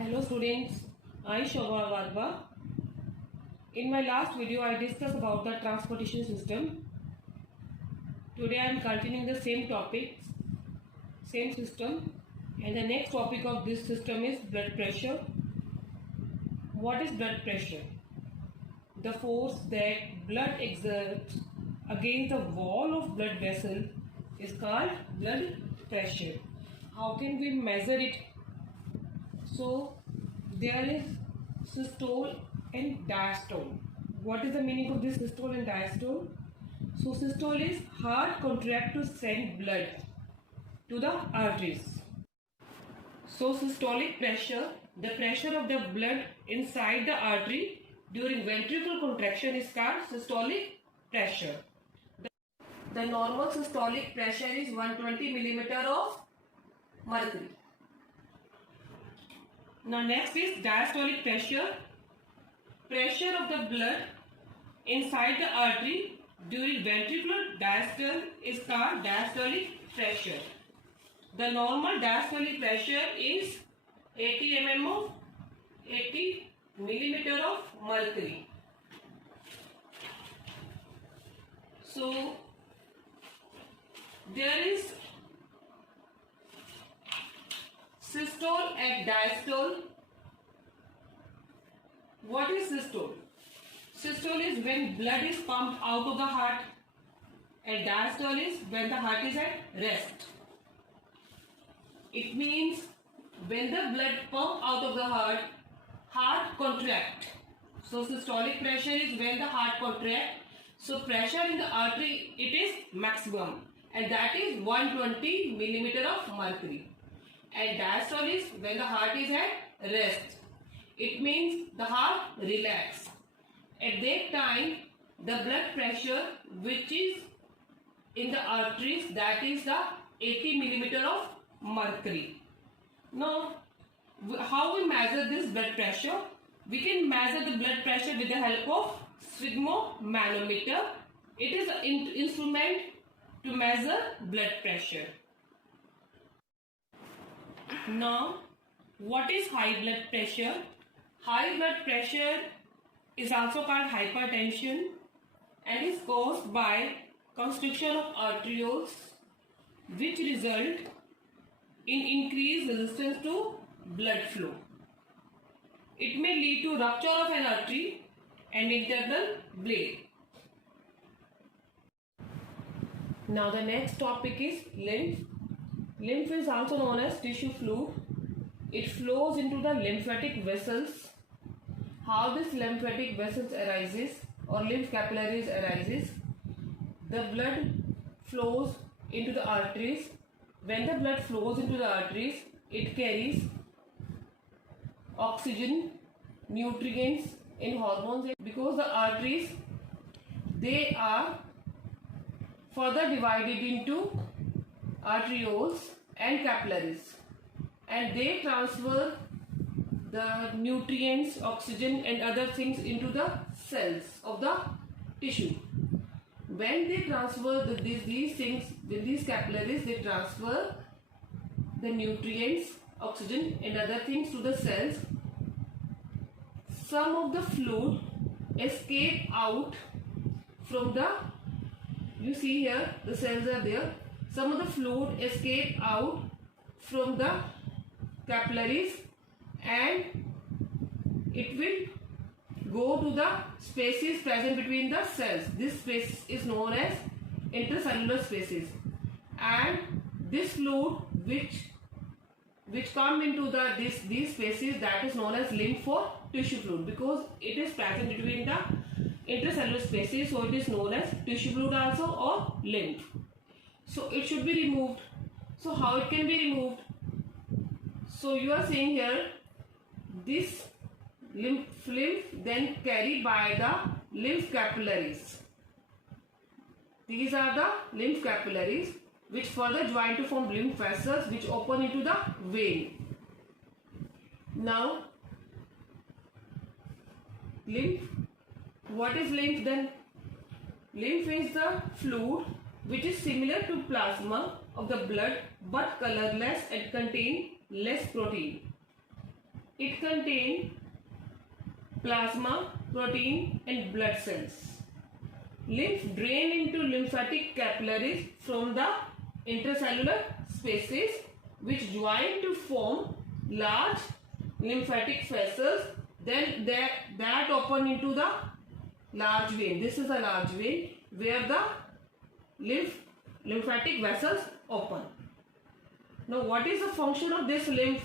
Hello students, I Shobha Wadhwa. In my last video I discussed about the transportation system. Today I am continuing the same topic, same system, and the next topic of this system is blood pressure. What is blood pressure? The force that blood exerts against the wall of blood vessel is called blood pressure. How can we measure it? So there is systole and diastole. What is the meaning of this systole and diastole? So systole is heart contract to send blood to the arteries. So systolic pressure, the pressure of the blood inside the artery during ventricular contraction is called systolic pressure. The normal systolic pressure is 120 millimeter of mercury. Now next is diastolic pressure. Pressure of the blood inside the artery during ventricular diastole is called diastolic pressure. The normal diastolic pressure is 80 millimeter of mercury. So there is systole and diastole. What is systole? Systole is when blood is pumped out of the heart, and diastole is when the heart is at rest. It means when the blood pump out of the heart contract. So systolic pressure is when the heart contract. So pressure in the artery, it is maximum, and that is 120 millimeter of mercury. And diastole is when the heart is at rest. It means the heart relax. At that time, the blood pressure which is in the arteries, that is the 80 millimeter of mercury. Now, how we measure this blood pressure? We can measure the blood pressure with the help of sphygmomanometer. It is an instrument to measure blood pressure. Now, what is high blood pressure? High blood pressure is also called hypertension and is caused by constriction of arterioles, which result in increased resistance to blood flow. It may lead to rupture of an artery and internal bleed. Now the next topic is lymph. Lymph is also known as tissue fluid. It flows into the lymphatic vessels. How this lymphatic vessels arises or lymph capillaries arises? The blood flows into the arteries. When the blood flows into the arteries, it carries oxygen, nutrients and hormones, because the arteries, they are further divided into arterioles and capillaries, and they transfer the nutrients, oxygen and other things into the cells of the tissue. When they transfer these things with these capillaries, they transfer the nutrients, oxygen and other things to the cells. Some of the fluid escape out from the, you see here the cells are there. Some of the fluid escape out from the capillaries and it will go to the spaces present between the cells. This space is known as intercellular spaces, and this fluid which come into these spaces, that is known as lymph or tissue fluid, because it is present between the intercellular spaces, so it is known as tissue fluid also or lymph. So it should be removed. So how it can be removed? So you are seeing here this lymph then carried by the lymph capillaries. These are the lymph capillaries which further join to form lymph vessels which open into the vein. Now lymph. What is lymph then? Lymph is the fluid which is similar to plasma of the blood but colorless and contain less protein. It contains plasma, protein and blood cells. Lymph drain into lymphatic capillaries from the intercellular spaces which join to form large lymphatic vessels. Then that open into the large vein. This is a large vein where the lymphatic vessels open. Now what is the function of this lymph?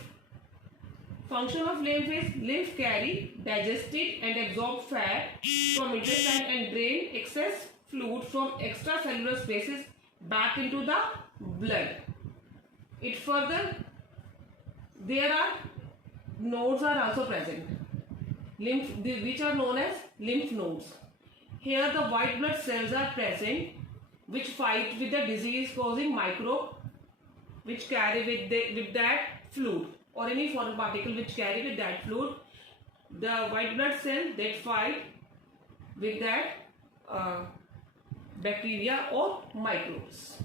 Function of lymph is lymph carry digested and absorbed fat from intestine and drain excess fluid from extracellular spaces back into the blood. It further, there are nodes are also present, which are known as lymph nodes. Here the white blood cells are present which fight with the disease causing microbe which carry with that fluid, or any foreign particle which carry with that fluid. The white blood cell that fight with that bacteria or microbes.